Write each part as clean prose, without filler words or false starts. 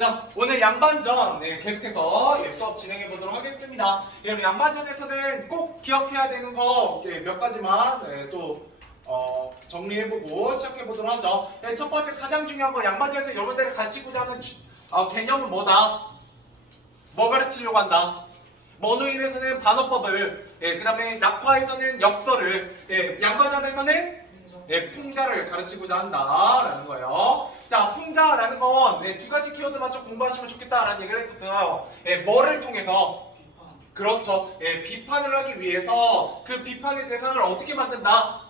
자, 오늘 양반전 계속해서 수업 진행해 보도록 하겠습니다. 여러분 양반전에서는 꼭 기억해야 되는 거 몇 가지만 또 정리해보고 시작해보도록 하죠. 첫 번째 가장 중요한 거 양반전에서 여러분들이 가르치고자 하는 개념은 뭐다? 뭐 가르치려고 한다? 머누일에서는 반어법을, 그 다음에 낙화에서는 역설을, 양반전에서는 풍자를 가르치고자 한다라는 거예요. 자, 풍자라는 건 두 가지 키워드만 좀 공부하시면 좋겠다라는 얘기를 했었어요. 뭐를 통해서? 그렇죠. 비판을 하기 위해서 그 비판의 대상을 어떻게 만든다?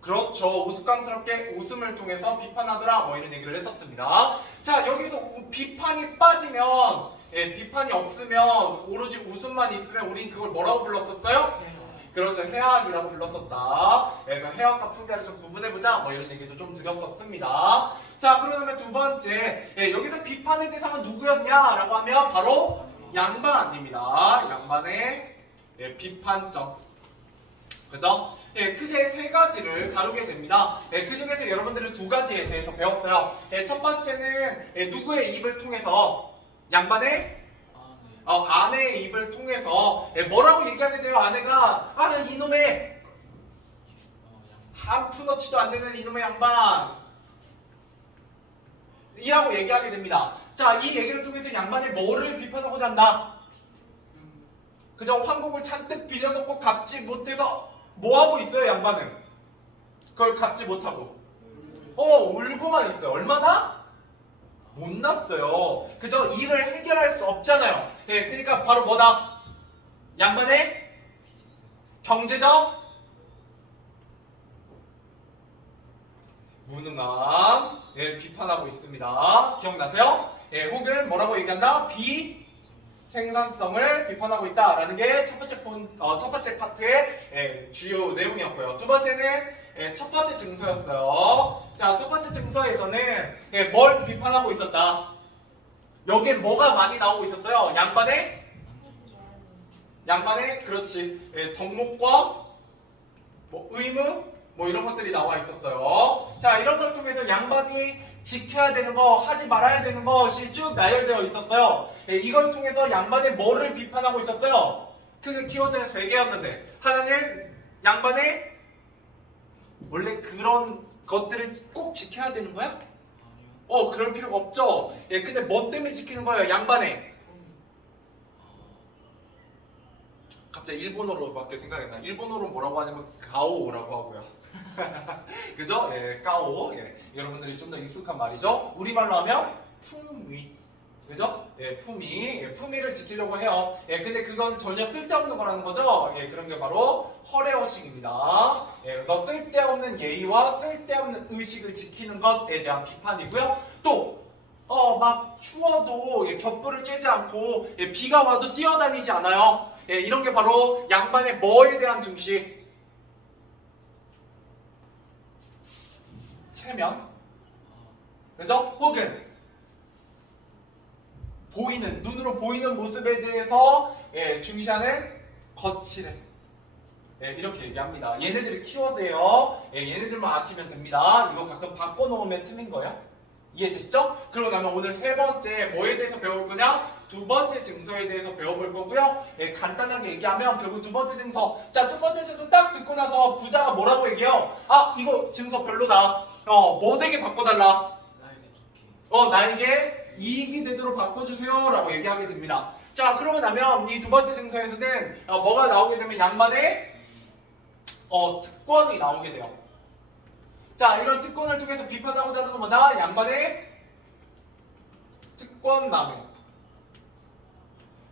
그렇죠. 우스꽝스럽게 웃음을 통해서 비판하더라. 뭐 이런 얘기를 했었습니다. 자, 여기서 비판이 빠지면, 비판이 없으면 오로지 웃음만 있으면 우린 그걸 뭐라고 불렀었어요? 그렇죠. 해악이라고 불렀었다. 그래서 해악과 풍자를 좀 구분해보자. 뭐 이런 얘기도 좀 드렸었습니다. 자, 그러면 두 번째. 여기서 비판의 대상은 누구였냐라고 하면 바로 양반입니다. 양반의 비판점. 그죠? 크게 세 가지를 다루게 됩니다. 그 중에서 여러분들은 두 가지에 대해서 배웠어요. 첫 번째는 누구의 입을 통해서 양반의 아내의 입을 통해서 뭐라고 얘기하게 돼요? 아내가 이놈의 한 푼어치도 안 되는 이놈의 양반 이라고 얘기하게 됩니다. 자, 이 얘기를 통해서 양반의 뭐를 비판하고자 한다? 그죠? 황국을 잔뜩 빌려놓고 갚지 못해서 뭐하고 있어요? 양반은 그걸 갚지 못하고 울고만 있어요. 얼마나? 못났어요. 그죠? 일을 해결할 수 없잖아요. 그러니까 바로 뭐다? 양반의 경제적 무능함 비판하고 있습니다. 기억나세요? 혹은 뭐라고 얘기한다? 비생산성을 비판하고 있다라는 게 첫 번째 파트의 주요 내용이었고요. 두 번째는 첫 번째 증서였어요. 자, 첫 번째 증서에서는 뭘 비판하고 있었다? 여기에 뭐가 많이 나오고 있었어요? 양반의 그렇지 덕목과 뭐 의무 뭐 이런 것들이 나와 있었어요. 자, 이런 걸 통해서 양반이 지켜야 되는 거, 하지 말아야 되는 것이 쭉 나열되어 있었어요. 이걸 통해서 양반의 뭐를 비판하고 있었어요? 그 키워드는 세 개였는데 하나는 양반의 원래 그런 것들을 꼭 지켜야 되는 거야? 그럴 필요가 없죠. 근데 뭐 때문에 지키는 거예요? 양반의 갑자기 일본어로밖에 생각이 안 나. 일본어로 뭐라고 하냐면 가오라고 하고요. 그죠? 까오. 여러분들이 좀 더 익숙한 말이죠. 우리말로 하면 품위. 그죠? 품위를 지키려고 해요. 근데 그건 전혀 쓸데없는 거라는 거죠. 그런 게 바로 허례허식입니다. 그래서 쓸데없는 예의와 쓸데없는 의식을 지키는 것에 대한 비판이고요. 또 막 추워도 겹불을 쬐지 않고 비가 와도 뛰어다니지 않아요. 이런 게 바로 양반의 뭐에 대한 중시? 체면? 그죠? 혹은 눈으로 보이는 모습에 대해서 중시하는 거칠해. 이렇게 얘기합니다. 얘네들이 키워드예요. 얘네들만 아시면 됩니다. 이거 가끔 바꿔놓으면 틀린 거예요. 이해되시죠? 그러고 나면 오늘 세 번째 뭐에 대해서 배울 거냐? 두 번째 증서에 대해서 배워볼 거고요. 간단하게 얘기하면 결국 두 번째 증서. 자, 첫 번째 증서 딱 듣고 나서 부자가 뭐라고 얘기해요? 이거 증서 별로다. 뭐 되게 바꿔달라. 나에게 이익이 되도록 바꿔주세요 라고 얘기하게 됩니다. 자, 그러고 나면 이 두 번째 증서에서는 뭐가 나오게 되면 양반의 특권이 나오게 돼요. 자, 이런 특권을 통해서 비판하고자 하는 건 뭐다? 양반의 특권남용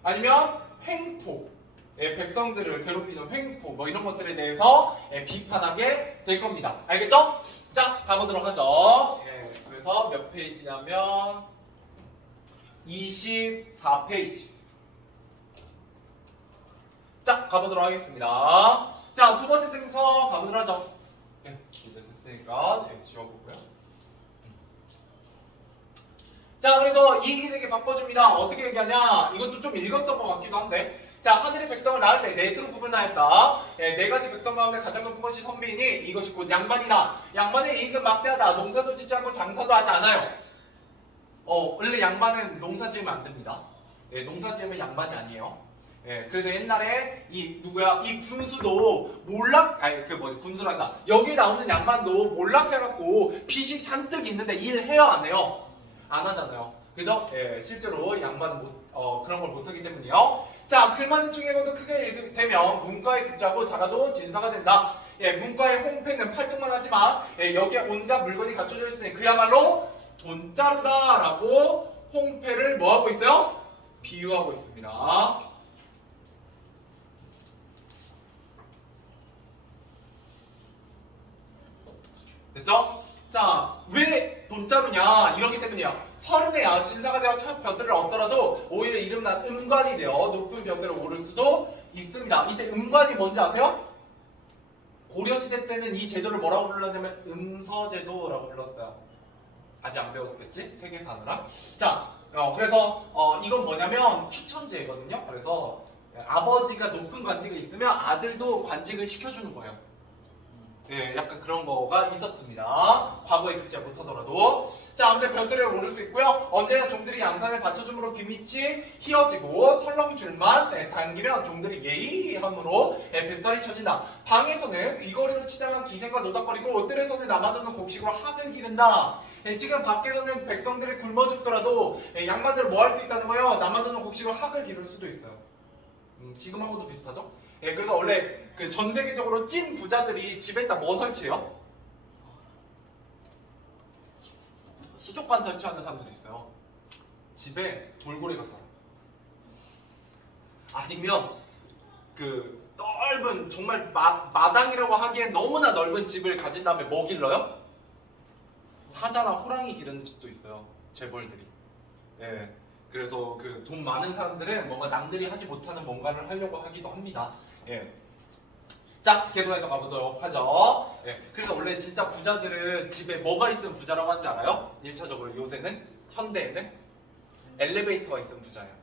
아니면 횡포, 백성들을 괴롭히는 횡포 뭐 이런 것들에 대해서 비판하게 될 겁니다. 알겠죠? 자, 가보도록 하죠. 그래서 몇 페이지냐면 24페이지. 자, 가보도록 하겠습니다. 자, 두 번째 증서 가보도록 하죠. 이제 됐으니까 지워보고요. 자, 그래서 이익이 되게 바꿔줍니다. 어떻게 얘기하냐? 이것도 좀 읽었던 것 같기도 한데. 자, 하늘의 백성을 낳을 때 넷으로 구분하였다. 네 가지 백성 가운데 가장 높은 것이 선비이니 이것이 곧 양반이다. 양반의 이익은 막대하다. 농사도 짓지 않고 장사도 하지 않아요. 원래 양반은 농사 지으면 안 됩니다. 예, 농사 지으면 양반이 아니에요. 예, 그래서 옛날에 이 누구야 이 군수도 몰락 아니 그 뭐지 군수란다 여기 나오는 양반도 몰락해갖고 빚이 잔뜩 있는데 일해요 안 해요? 안 하잖아요. 그죠? 예, 실제로 양반은 그런 걸 못하기 때문이요. 자, 글만은 중요하고도 크게 되면 문과의 급자고 작아도 진사가 된다. 예, 문과의 홍패는 팔뚝만 하지만 예, 여기에 온갖 물건이 갖춰져 있으니 그야말로 돈자루다라고 홍패를 뭐하고 있어요? 비유하고 있습니다. 됐죠? 자, 왜 돈자루냐? 이러기 때문이야. 서른에 진사가 되어 첫 벼슬을 얻더라도 오히려 이름난 음관이 되어 높은 벼슬을 오를 수도 있습니다. 이때 음관이 뭔지 아세요? 고려시대 때는 이 제도를 뭐라고 불렀냐면 음서제도라고 불렀어요. 아직 안 배웠겠지? 세계사 하느라. 자, 그래서 이건 뭐냐면 추천제거든요. 그래서 아버지가 높은 관직에 있으면 아들도 관직을 시켜주는 거예요. 예, 약간 그런 거가 있었습니다. 과거에 급제 못하더라도. 자, 아무튼 벼슬에 오를 수 있고요. 언제나 종들이 양산을 받쳐줌으로 귀밑이 휘어지고 설렁줄만 당기면 종들이 예의함으로 뱃살이 쳐진다. 방에서는 귀걸이로 치장한 기생과 노닥거리고 뜰에서는 남아도는 곡식으로 학을 기른다. 예, 지금 밖에서는 백성들이 굶어 죽더라도 양반들 뭐 할 수 있다는 거예요? 남아도는 곡식으로 학을 기를 수도 있어요. 지금하고도 비슷하죠? 예, 그래서 원래 그 전 세계적으로 찐 부자들이 집에다 뭐 설치해요? 수족관 설치하는 사람들이 있어요. 집에 돌고래가 살아. 아니면 그 넓은 정말 마당이라고 하기엔 너무나 넓은 집을 가진 다음에 뭐 길러요? 사자나 호랑이 기르는 집도 있어요. 재벌들이. 예. 그래서 그 돈 많은 사람들은 뭔가 남들이 하지 못하는 뭔가를 하려고 하기도 합니다. 예. 자, 계속해서 가보도록 하죠. 예. 그래서 원래 진짜 부자들은 집에 뭐가 있으면 부자라고 하는지 알아요? 1차적으로 요새는 현대에는 엘리베이터가 있으면 부자예요.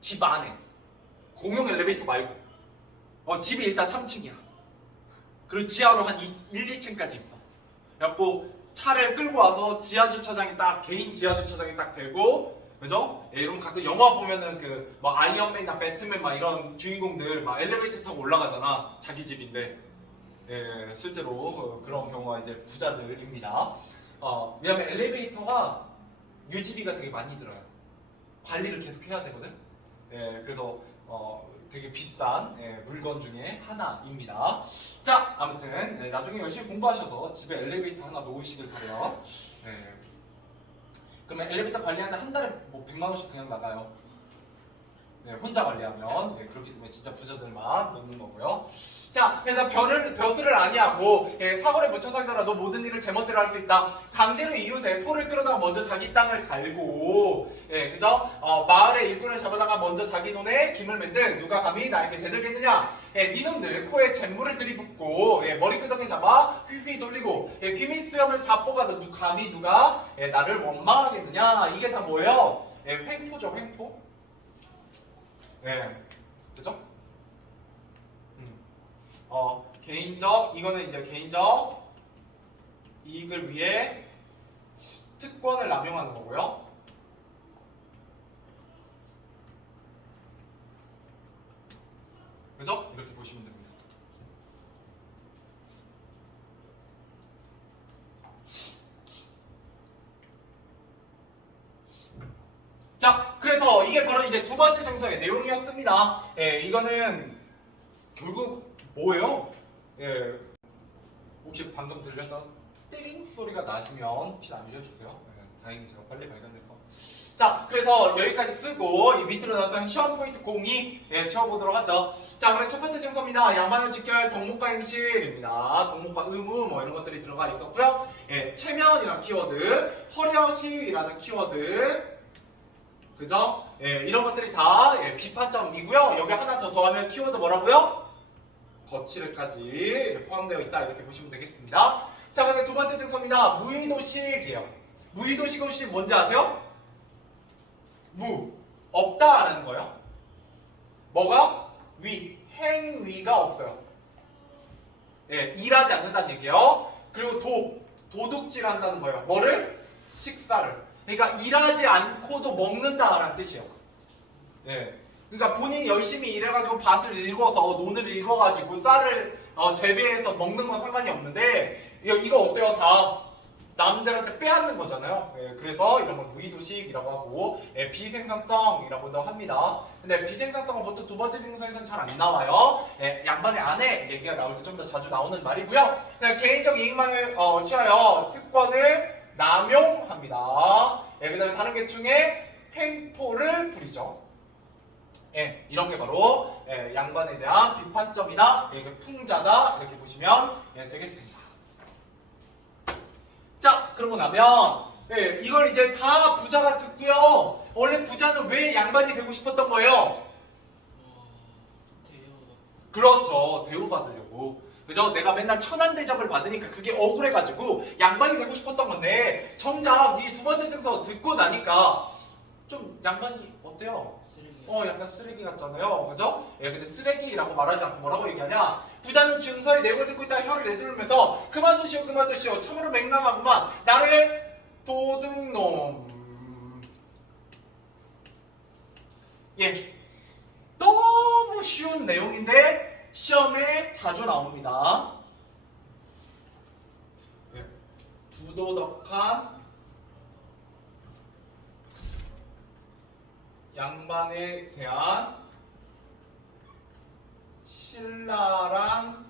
집 안에 공용 엘리베이터 말고 집이 일단 3층이야. 그리고 지하로 한 1, 2층까지 있어. 그래갖고 차를 끌고 와서 지하 주차장이 딱 개인 지하 주차장이 딱 되고, 그죠? 예, 이런 가끔 영화 보면은 그 막 아이언맨이나 배트맨 막 이런 주인공들 막 엘리베이터 타고 올라가잖아. 자기 집인데. 예, 실제로 그런 경우가 이제 부자들입니다. 왜냐면 엘리베이터가 유지비가 되게 많이 들어요. 관리를 계속 해야 되거든. 예, 그래서 되게 비싼 물건 중에 하나입니다. 자, 아무튼 나중에 열심히 공부하셔서 집에 엘리베이터 하나 놓으시길 바래요. 그러면 엘리베이터 관리하는데 한 달에 뭐 100만 원씩 그냥 나가요. 혼자 관리하면. 그렇기 때문에 진짜 부자들만 놓는 거고요. 자, 그래서 벼슬을 아니하고 사거리에 묻혀 살더라도 모든 일을 제멋대로 할 수 있다. 강제로 이웃에 소를 끌어다가 먼저 자기 땅을 갈고, 그죠? 마을의 일꾼을 잡아다가 먼저 자기 돈에 김을 맨들 누가 감히 나에게 대들겠느냐? 니놈들 코에 잿물을 들이붓고 머리끄덩이 잡아 휘휘 돌리고 귀밑 수염을 다 뽑아도 감히 누가 나를 원망하겠느냐? 이게 다 뭐예요? 횡포죠, 횡포. 그죠? 개인적, 이거는 이제 개인적 이익을 위해 특권을 남용하는 거고요. 그죠? 이렇게 보시면 됩니다. 자, 그래서 이게 바로 이제 두 번째 정서의 내용이었습니다. 이거는 결국 뭐예요? 혹시 방금 들렸던 띠링 소리가 나시면 혹시 알려주세요. 다행히 제가 빨리 발견해서. 자, 그래서 여기까지 쓰고 이 밑으로 나서 시험 포인트 02 채워보도록 하죠. 자, 그럼 첫 번째 증서입니다. 양반을 지켜야 할 덕목과 행실입니다. 덕목과 의무 뭐 이런 것들이 들어가 있었고요. 체면이라는 키워드, 허려시라는 키워드, 그죠? 이런 것들이 다 비판점이고요. 여기 하나 더 더하면 키워드 뭐라고요? 거칠을까지 포함되어 있다. 이렇게 보시면 되겠습니다. 자, 그다음에 두 번째 증서입니다. 무의도식이에요. 무의도식 혹시 뭔지 아세요? 없다라는 거예요. 뭐가? 행위가 없어요. 일하지 않는다는 얘기예요. 그리고 도둑질 한다는 거예요. 뭐를? 식사를. 그러니까 일하지 않고도 먹는다라는 뜻이에요. 예. 그러니까 본인이 열심히 일해가지고 밭을 읽어서 논을 읽어가지고 쌀을 재배해서 먹는 건 상관이 없는데 이거 어때요? 다 남들한테 빼앗는 거잖아요. 예, 그래서 이런 건 무의도식이라고 하고 비생산성이라고도 합니다. 근데 비생산성은 보통 두 번째 증서에서는 잘 안 나와요. 양반의 아내 얘기가 나올 때 좀 더 자주 나오는 말이고요. 개인적 이익만을 취하여 특권을 남용합니다. 그 다음에 다른 계층의 횡포를 부리죠. 이런 게 바로 양반에 대한 비판점이나 풍자다 이렇게 보시면 되겠습니다. 자, 그러고 나면 이걸 이제 다 부자가 듣고요. 원래 부자는 왜 양반이 되고 싶었던 거예요? 그렇죠. 대우받으려고. 그죠? 내가 맨날 천한 대접을 받으니까 그게 억울해가지고 양반이 되고 싶었던 건데 정작 이 두 번째 증서 듣고 나니까 좀 양반이 어때요? 약간 쓰레기 같잖아요. 그죠? 근데 쓰레기라고 말하지 않고 뭐라고 얘기하냐? 부자는 증서의 내용을 듣고 있다가 혀를 내두르면서 그만두시오 그만두시오 참으로 맹랑하구만 나를 도둑놈. 너무 쉬운 내용인데 시험에 자주 나옵니다. 부도덕한 양반에 대한 신랄한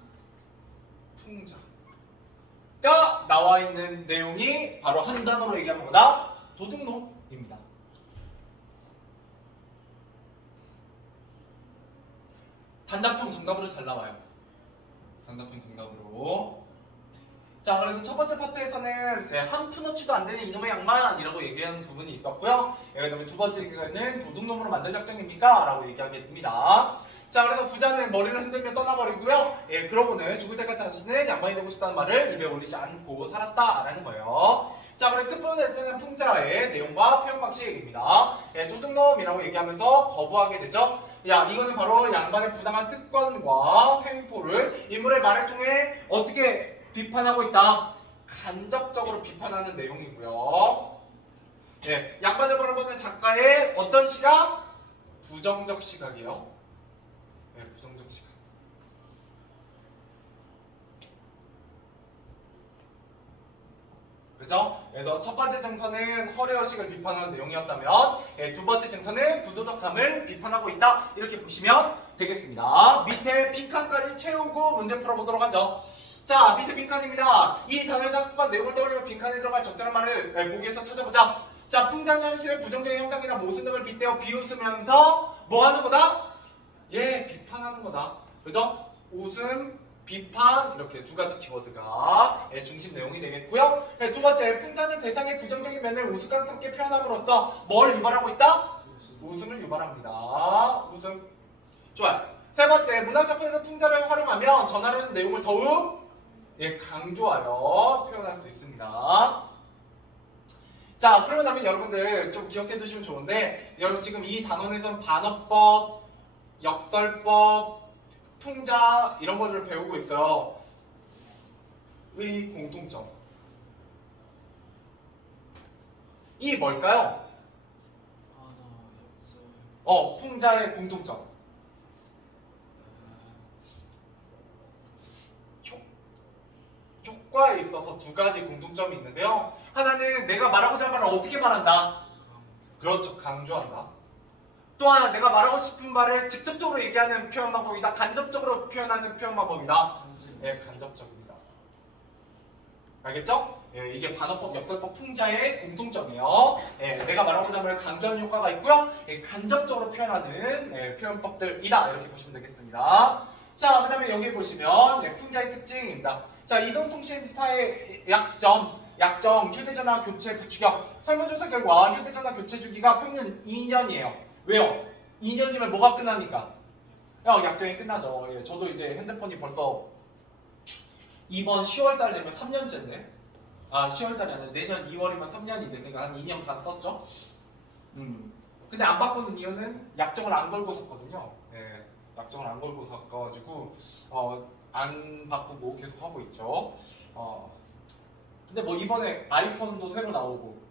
풍자가 나와 있는 내용이 바로 한 단어로 얘기하면 뭐다? 도둑놈입니다. 단답형 정답으로 잘 나와요. 단답형 정답으로. 자, 그래서 첫 번째 파트에서는 한 푼어치도 안 되는 이놈의 양반이라고 얘기하는 부분이 있었고요. 그다음에 두 번째 얘기에서는 도둑놈으로 만들 작정입니까? 라고 얘기하게 됩니다. 자, 그래서 부자는 머리를 흔들며 떠나버리고요. 그러고는 죽을 때까지 자신은 양반이 되고 싶다는 말을 입에 올리지 않고 살았다라는 거예요. 자, 그래서 끝부분에 쓰는 풍자의 내용과 표현 방식입니다. 도둑놈이라고 얘기하면서 거부하게 되죠. 이거는 바로 양반의 부당한 특권과 횡포를 인물의 말을 통해 어떻게 비판하고 있다. 간접적으로 비판하는 내용이고요. 양반을 바라보는 작가의 어떤 시각? 부정적 시각이요. 부정적 시각. 그죠? 그래서 첫 번째 증서는 허례허식을 비판하는 내용이었다면 두 번째 증서는 부도덕함을 비판하고 있다. 이렇게 보시면 되겠습니다. 밑에 빈칸까지 채우고 문제 풀어보도록 하죠. 자, 밑에 빈칸입니다. 이 단어에서 학습한 내용을 떠올리며 빈칸에 들어갈 적절한 말을 보기에서 찾아보자. 자, 풍자는 현실의 부정적인 형상이나 모습 등을 빗대어 비웃으면서 뭐 하는 거다? 비판하는 거다. 그죠? 웃음, 비판 이렇게 두 가지 키워드가 중심 내용이 되겠고요. 두 번째, 풍자는 대상의 부정적인 면을 우스꽝스럽게 표현함으로써 뭘 유발하고 있다? 웃음을 유발합니다. 웃음. 좋아요. 세 번째, 문학작품에서 풍자를 활용하면 전하려는 내용을 더욱 강조하여 표현할 수 있습니다. 자, 그러고 나면 여러분들 좀 기억해 두시면 좋은데, 여러분 지금 이 단원에서는 반어법, 역설법, 풍자 이런 것들을 배우고 있어요. 의 공통점. 이 뭘까요? 풍자의 공통점. 효과에 있어서 두 가지 공통점이 있는데요. 하나는 내가 말하고자 하는 말을 어떻게 말한다. 그렇죠. 강조한다. 또 하나 내가 말하고 싶은 말을 직접적으로 얘기하는 표현 방법이다. 간접적으로 표현하는 표현 방법이다. 간접적입니다. 알겠죠? 이게 반어법, 역설법, 풍자의 공통점이에요. 내가 말하고자 하는 말을 강조하는 효과가 있고요. 간접적으로 표현하는 표현법들이다. 이렇게 보시면 되겠습니다. 자, 그 다음에 여기 보시면 풍자의 특징입니다. 자, 이동통신 스타의 약점, 휴대전화 교체 부추격. 설문조사 결과 휴대전화 교체 주기가 평균 2년이에요. 왜요? 2년이면 뭐가 끝나니까? 약정이 끝나죠. 저도 이제 핸드폰이 벌써 이번 10월달 되면 3년째인데 10월달이 아니라 내년 2월이면 3년이 되니까 한 2년 반 썼죠. 근데 안 바꾸는 이유는 약정을 안 걸고 샀거든요. 약정을 안 걸고 샀가지고 안 바꾸고 계속 하고 있죠. 근데 뭐 이번에 아이폰도 새로 나오고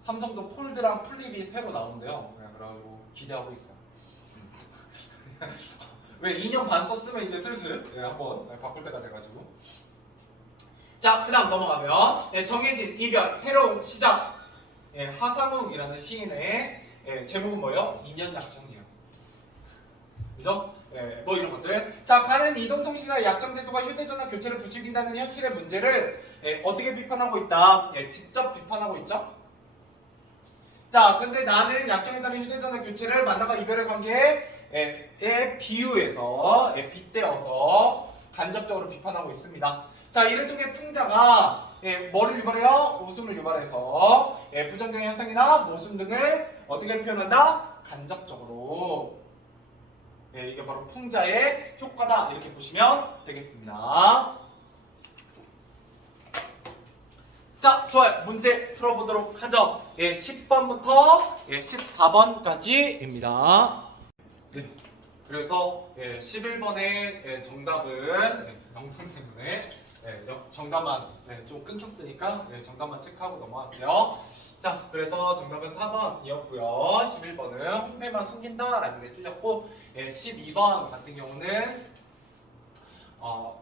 삼성도 폴드랑 플립이 새로 나온대요. 그래가지고 기대하고 있어요. 왜 2년 반 썼으면 이제 슬슬 한번 바꿀 때가 돼가지고. 자, 그 다음 넘어가면 정해진 이별, 새로운 시작. 하상욱이라는 시인의 제목은 뭐예요? 2년 약정이에요. 그죠? 뭐 이런 것들. 자, 가는 이동통신사 약정제도가 휴대전화 교체를 부추긴다는 현실의 문제를 어떻게 비판하고 있다? 직접 비판하고 있죠. 자, 근데 나는 약정에 따른 휴대전화 교체를 만남과 이별의 관계에 비유해서 빗대어서 간접적으로 비판하고 있습니다. 자, 이를 통해 풍자가 뭐를 유발해요? 웃음을 유발해서 부정적인 현상이나 모순 등을 어떻게 표현한다? 간접적으로. 이게 바로 풍자의 효과다, 이렇게 보시면 되겠습니다. 자, 좋아요. 문제 풀어보도록 하죠. 10번부터 14번까지입니다. 네. 그래서 11번의 정답은 영상 때문에 정답만 좀 끊겼으니까 정답만 체크하고 넘어갈게요. 자, 그래서 정답은 4번이었고요. 11번은 홍대만 숨긴다라는 게 틀렸고, 12번 같은 경우는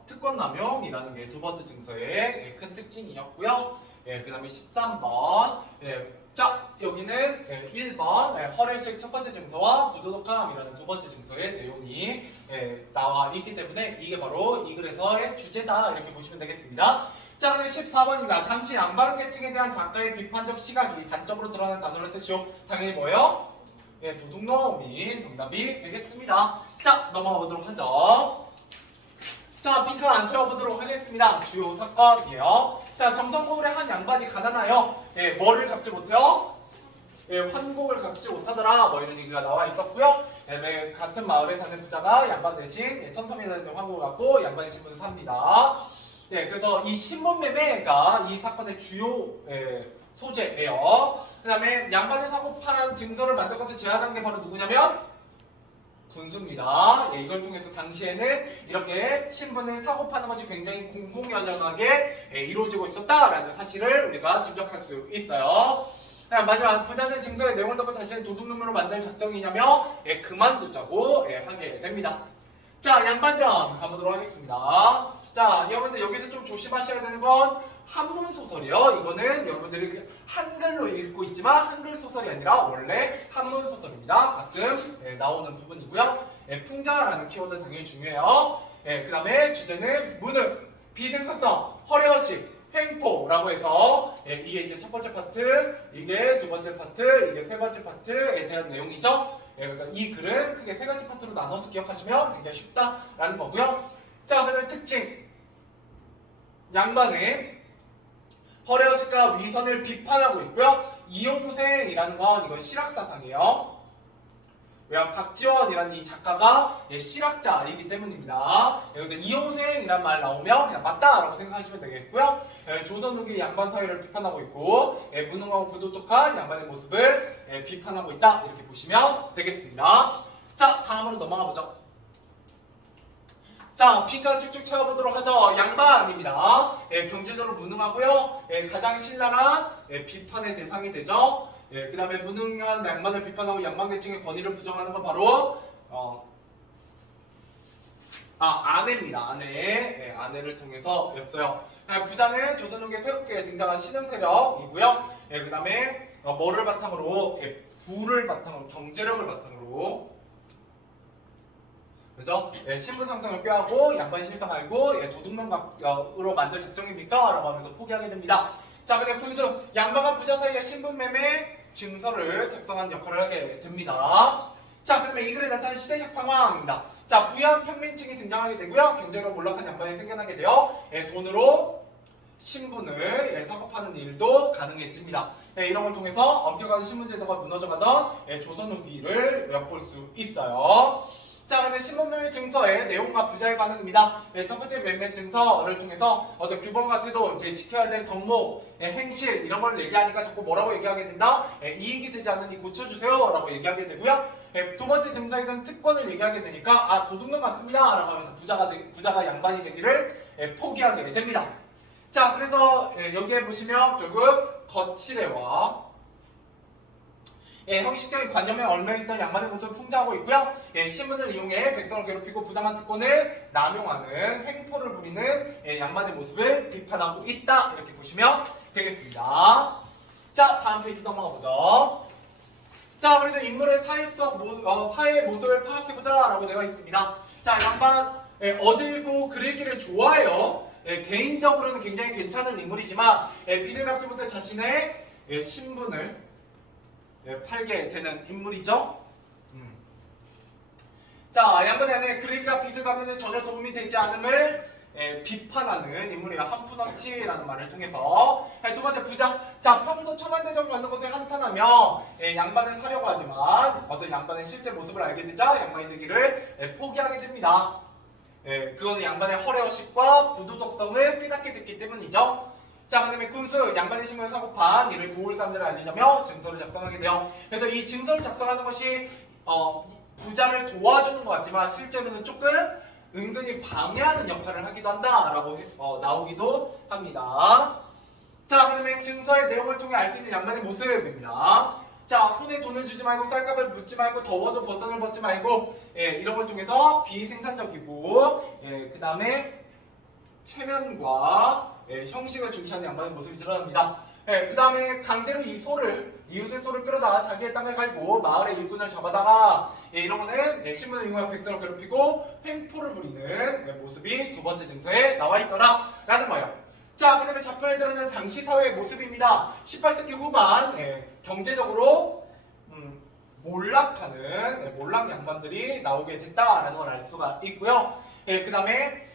특권 남용이라는 게 두 번째 증서의 큰 특징이었고요. 그 다음에 13번. 자, 여기는 1번 허례식 첫 번째 증서와 부도덕함이라는 두 번째 증서의 내용이 나와 있기 때문에 이게 바로 이 글에서의 주제다, 이렇게 보시면 되겠습니다. 자, 그럼 14번입니다. 당시 양반계층에 대한 작가의 비판적 시각이 단적으로 드러나는 단어를 쓰시오. 당연히 뭐예요? 도둑놈이 정답이 되겠습니다. 자, 넘어가 보도록 하죠. 자, 빈칸 안 채워보도록 하겠습니다. 주요 사건이에요. 자, 정성거울의 한 양반이 가난하여 뭐를 갚지 못해요? 환곡을 갚지 못하더라, 뭐 이런 얘기가 나와 있었고요. 같은 마을에 사는 부자가 양반 대신 천삼인한테 환곡을 갚고 양반의 신분을 삽니다. 그래서 이 신분 매매가 이 사건의 주요 소재예요. 그 다음에 양반이 사고 파는 증서를 만들 것을 제안한 게 바로 누구냐면 군수입니다. 이걸 통해서 당시에는 이렇게 신분을 사고 파는 것이 굉장히 공공연연하게 이루어지고 있었다라는 사실을 우리가 짐작할 수 있어요. 마지막, 부자는 증서의 내용을 듣고 자신을 도둑놈으로 만들 작정이냐며 그만두자고 하게 됩니다. 자, 양반전 가보도록 하겠습니다. 자, 여러분들 여기서 좀 조심하셔야 되는 건 한문 소설이요. 이거는 여러분들이 그 한글로 읽고 있지만 한글 소설이 아니라 원래 한문 소설입니다. 가끔 나오는 부분이고요. 풍자라는 키워드 당연히 중요해요. 그 다음에 주제는 문학, 비생산성, 허례허식, 횡포라고 해서 이게 이제 첫 번째 파트, 이게 두 번째 파트, 이게 세 번째 파트에 대한 내용이죠. 그래서 이 글은 크게 세 가지 파트로 나눠서 기억하시면 굉장히 쉽다라는 거고요. 자, 그다음에 특징, 양반의 허례허식과 위선을 비판하고 있고요. 이용구생이라는 건 이건 실학사상이에요. 왜냐면 박지원이라는 이 작가가 실학자이기 때문입니다. 그래서 이용생이란 말 나오면 그냥 맞다라고 생각하시면 되겠고요. 조선 후기 양반 사회를 비판하고 있고 무능하고 부도덕한 양반의 모습을 비판하고 있다, 이렇게 보시면 되겠습니다. 자, 다음으로 넘어가 보죠. 자, 빈칸 쭉쭉 채워보도록 하죠. 양반입니다. 경제적으로 무능하고요. 가장 신랄한 비판의 대상이 되죠. 그 다음에 무능한 양반을 비판하고 양반계층의 권위를 부정하는 건 바로 아내입니다. 아내를 통해서였어요. 부자는 조선 후기에 새롭게 등장한 신흥 세력이고요. 그 다음에 뭐를 바탕으로? 부를 바탕으로, 경제력을 바탕으로, 그죠? 신분 상승을 꾀하고 양반 실상 알고 도둑놈으로 만들 작정입니까? 라고 하면서 포기하게 됩니다. 자, 근데 군수, 양반과 부자 사이의 신분 매매 증서를 작성한 역할을 하게 됩니다. 자, 그다음에 이 글에 나타난 시대적 상황입니다. 자, 부유한 평민층이 등장하게 되고요. 경제로 몰락한 양반이 생겨나게 되어 돈으로 신분을 사고 파는 일도 가능해집니다. 이런 걸 통해서 엄격한 신분제도가 무너져가던 조선 후기를 엿볼 수 있어요. 자, 근데 신분매매 증서의 내용과 부자의 반응입니다. 첫 번째 매매 증서를 통해서 어떤 규범과 태도, 이제 지켜야 될 덕목, 행실 이런 걸 얘기하니까 자꾸 뭐라고 얘기하게 된다? 이익이 되지 않으니 고쳐주세요라고 얘기하게 되고요. 두 번째 증서에서는 특권을 얘기하게 되니까 도둑놈 같습니다라고 하면서 부자가 양반이 되기를 포기하게 됩니다. 자, 그래서 여기에 보시면 결국 거칠애와 형식적인 관념에 얽매있던 양반의 모습을 풍자하고 있고요. 신분을 이용해 백성을 괴롭히고 부당한 특권을 남용하는 횡포를 부리는 양반의 모습을 비판하고 있다. 이렇게 보시면 되겠습니다. 자, 다음 페이지 넘어가 보죠. 자, 우리도 인물의 사회의 모습을 파악해보자 라고 되어 있습니다. 자, 양반 어제 읽고 글 읽기를 좋아해요. 개인적으로는 굉장히 괜찮은 인물이지만 비늘감지 못해 자신의 신분을 팔게 되는 인물이죠. 자, 양반의 안에 글 읽기가 비늘감지에 전혀 도움이 되지 않음을 비판하는 인물이야. 한푼어치라는 말을 통해서. 두 번째 부자. 자, 평소 천한대접을 받는 것에 한탄하며 양반을 사려고 하지만 어떤 양반의 실제 모습을 알게 되자 양반이 되기를 포기하게 됩니다. 그거는 양반의 허례허식과 부도덕성을 깨닫게 됐기 때문이죠. 자, 그 다음에 군수. 양반의 신분을 사고판 이를 고을 사람들을 알리자며 증서를 작성하게 돼요. 그래서 이 증서를 작성하는 것이 부자를 도와주는 것 같지만 실제로는 조금 은근히 방해하는 역할을 하기도 한다라고 나오기도 합니다. 자, 그 다음에 증서의 내용을 통해 알 수 있는 양반의 모습입니다. 자, 손에 돈을 주지 말고 쌀값을 묻지 말고 더워도 버선을 벗지 말고 이런 걸 통해서 비생산적이고 그 다음에 체면과 형식을 중시하는 양반의 모습이 드러납니다. 그 다음에 강제로 이웃의 소를 끌어다 자기의 땅을 갈고 마을의 일꾼을 잡아다가 이런 거는 신분을 이용해 백성을 괴롭히고 횡포를 부리는 모습이 두 번째 증서에 나와 있더라 라는 거예요. 자, 그 다음에 자편에 드러나는 당시 사회의 모습입니다. 18세기 후반 경제적으로 몰락 양반들이 나오게 됐다라는 걸 알 수가 있고요. 그 다음에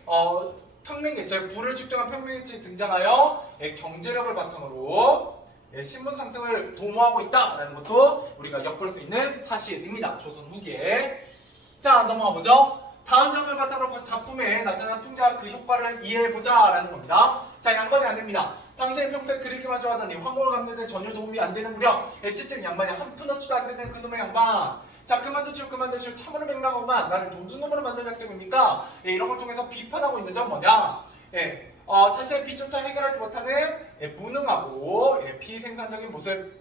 평민계층, 부를 축적한 평민계층이 등장하여 경제력을 바탕으로 신분 상승을 도모하고 있다라는 것도 우리가 엿볼 수 있는 사실입니다. 조선 후기에. 자, 넘어가 보죠. 다음 장면을 바탕으로 작품에 나타난 풍자와 그 효과를 이해해보자 라는 겁니다. 자, 양반의 아내입니다. 당신은 평소에 그리기만 좋아하더니 황홀을 갚는데 전혀 도움이 안 되는 무렵 찌찌는 양반이 한 푼어치도 안 되는 그놈의 양반. 자, 그만두시오 참으로 맹랑하구만. 나를 도둑놈으로 만든 작정입니까? 이런 걸 통해서 비판하고 있는 점 뭐냐? 자신의 빚조차 해결하지 못하는 무능하고 비생산적인 모습,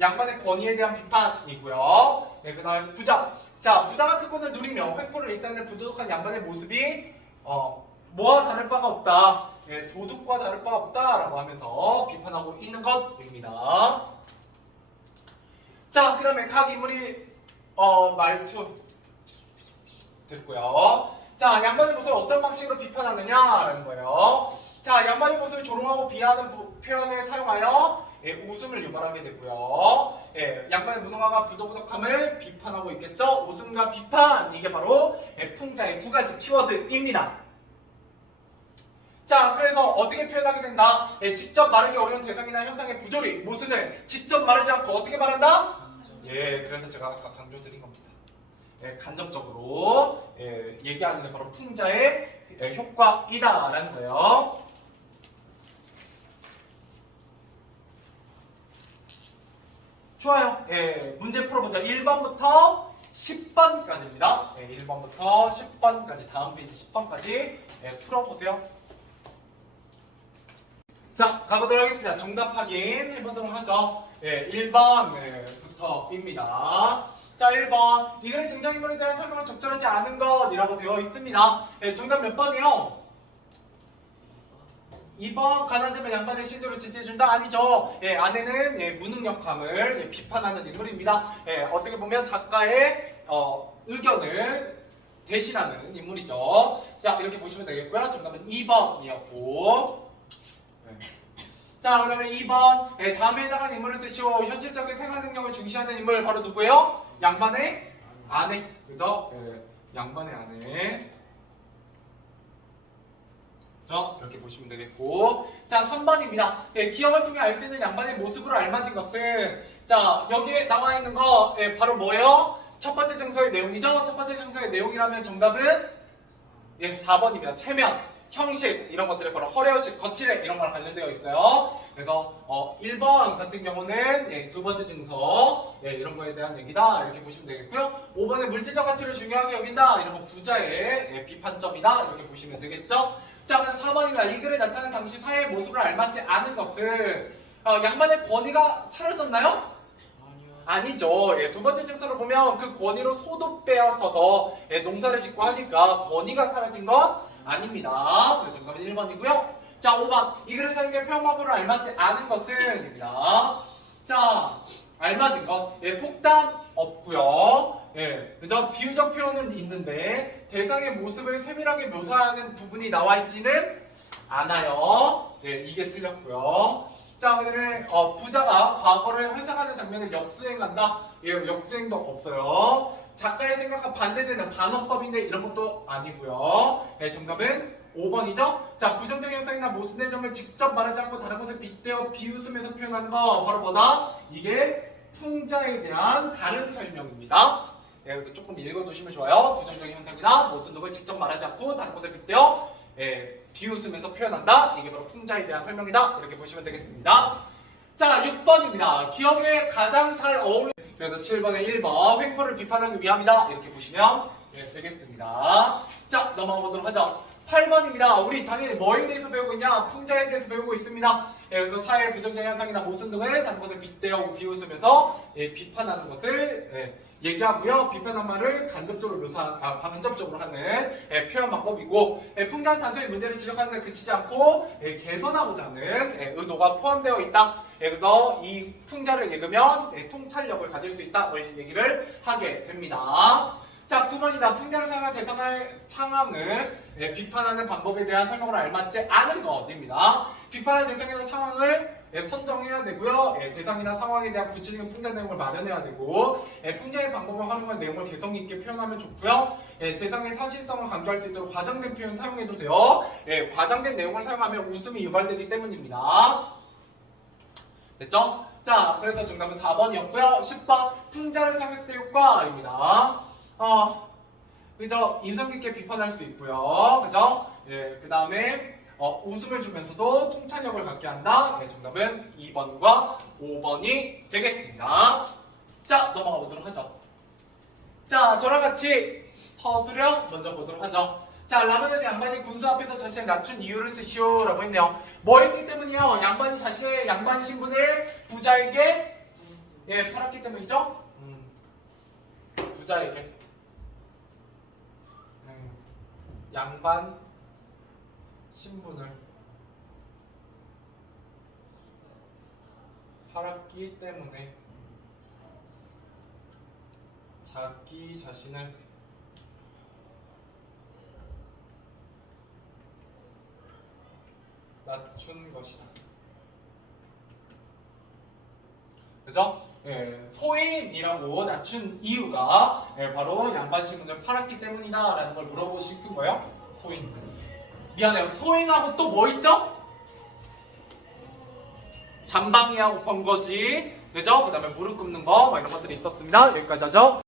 양반의 권위에 대한 비판이고요. 그 다음에 부자. 자, 부당한 특권을 누리며 횡포를 일삼는 부도덕한 양반의 모습이 뭐와 다를 바가 없다. 도둑과 다를 바 없다라고 하면서 비판하고 있는 것입니다. 자, 그 다음에 각 인물이 말투 됐고요. 자, 양반의 모습을 어떤 방식으로 비판하느냐라는 거예요. 자, 양반의 모습을 조롱하고 비하하는 표현을 사용하여 웃음을 유발하게 되고요. 양반의 무능함과 부도덕함을 비판하고 있겠죠. 웃음과 비판, 이게 바로 풍자의 두 가지 키워드입니다. 자, 그래서 어떻게 표현하게 된다? 직접 말하기 어려운 대상이나 현상의 부조리, 모순을 직접 말하지 않고 어떻게 말한다? 그래서 제가 아까 강조드린 겁니다. 간접적으로 얘기하는 게 바로 풍자의 효과이다라는 거예요. 좋아요. 문제 풀어보자. 1번부터 10번까지입니다. 1번부터 10번까지, 다음 페이지 10번까지 풀어보세요. 자, 가보도록 하겠습니다. 정답 확인 해보도록 하죠. 1번부터입니다. 자, 1번. 이 글의 등장인물에 대한 설명은 적절하지 않은 것이라고 되어 있습니다. 정답 몇 번이요? 2번. 가난자면 양반의 신도를 지지해준다? 아니죠. 아내는 무능력함을 비판하는 인물입니다. 어떻게 보면 작가의 의견을 대신하는 인물이죠. 자, 이렇게 보시면 되겠고요. 정답은 2번이었고. 자, 그러면 2번. 다음에 해당하는 인물을 쓰시오. 현실적인 생활 능력을 중시하는 인물 바로 누구예요? 양반의 아내. 그죠? 양반의 아내. 그죠? 이렇게 보시면 되겠고. 자, 3번입니다. 기억을 통해 알 수 있는 양반의 모습으로 알맞은 것은, 자, 여기에 나와 있는 거 바로 뭐예요? 첫 번째 증서의 내용이죠? 첫 번째 증서의 내용이라면 정답은 4번입니다. 체면. 형식, 이런 것들이 바로 허례허식, 거칠애 이런 거랑 관련되어 있어요. 그래서 1번 같은 경우는 두 번째 증서 이런 거에 대한 얘기다 이렇게 보시면 되겠고요. 5번은 물질적 가치를 중요하게 여긴다, 이런 거 부자의 비판점이다 이렇게 보시면 되겠죠. 자, 그럼 4번입니다. 이 글에 나타나는 당시 사회의 모습을 알맞지 않은 것은 양반의 권위가 사라졌나요? 아니죠. 두 번째 증서를 보면 그 권위로 소도 빼앗아서 농사를 짓고 하니까 권위가 사라진 건 아닙니다. 그래서 정답은 1번이고요. 자, 5번. 이 글을 사용해 표현방법을 알맞지 않은 것은 입니다. 자, 알맞은 것. 속담 없고요. 그죠? 비유적 표현은 있는데 대상의 모습을 세밀하게 묘사하는 부분이 나와 있지는 않아요. 이게 틀렸고요. 자, 그다음에 부자가 과거를 환상하는 장면을 역수행한다. 역수행도 없어요. 작가의 생각과 반대되는 반어법인데 이런 것도 아니고요. 정답은 5번이죠. 자, 부정적 현상이나 모순된 점을 직접 말하지 않고 다른 것을 빗대어 비웃으면서 표현하는 거 바로 뭐다? 이게 풍자에 대한 다른 설명입니다. 그래서 조금 읽어두시면 좋아요. 부정적인 현상이나 모순됨을 직접 말하지 않고 다른 것을 빗대어 비웃으면서 표현한다. 이게 바로 풍자에 대한 설명이다. 이렇게 보시면 되겠습니다. 자, 6번입니다. 기억에 가장 잘 어울리는, 그래서 7번에 1번 횡포를 비판하기 위함이다. 이렇게 보시면 되겠습니다. 자, 넘어가 보도록 하죠. 8번입니다. 우리 당연히 뭐에 대해서 배우고 있냐? 풍자에 대해서 배우고 있습니다. 그래서 사회의 부정적 현상이나 모순 등을 다른 것을 빗대어 비웃으면서 비판하는 것을 얘기하고요. 비판한 말을 간접적으로 하는 표현 방법이고, 풍자는 단순히 문제를 지적하는 데 그치지 않고 개선하고자 하는 의도가 포함되어 있다. 그래서 이 풍자를 읽으면 통찰력을 가질 수 있다. 뭐 얘기를 하게 됩니다. 자, 9번이다. 풍자를 사용한 대상의 상황을 비판하는 방법에 대한 설명을 알맞지 않은 것입니다. 비판의 대상이나 상황을 선정해야 되고요. 대상이나 상황에 대한 구체적인 풍자 내용을 마련해야 되고, 풍자의 방법을 활용한 내용을 개성 있게 표현하면 좋고요. 대상의 사실성을 강조할 수 있도록 과장된 표현 사용해도 돼요. 과장된 내용을 사용하면 웃음이 유발되기 때문입니다. 됐죠? 자, 그래서 정답은 4번이었고요. 10번 풍자를 사용했을 때 효과입니다. 그죠? 인상 깊게 비판할 수 있고요. 그죠? 그 다음에 웃음을 주면서도 통찰력을 갖게 한다. 정답은 2번과 5번이 되겠습니다. 자, 넘어가 보도록 하죠. 자, 저랑 같이 서술형 먼저 보도록 하죠. 자, 라마는 양반이 군수 앞에서 자신을 낮춘 이유를 쓰시오 라고 했네요. 뭐였기 때문이요? 양반이 자신의 양반 신분을 부자에게 팔았기 때문이죠? 부자에게 양반 신분을 팔았기 때문에 자기 자신을 낮춘 것이다. 그죠? 소인이라고 낮춘 이유가 바로 양반 신분을 팔았기 때문이다 라는 걸 물어보고 싶은 거예요. 소인. 미안해요. 소인하고 또 뭐 있죠? 잠방이하고 번거지. 그죠? 그 다음에 무릎 꿇는 거 뭐 이런 것들이 있었습니다. 여기까지 하죠.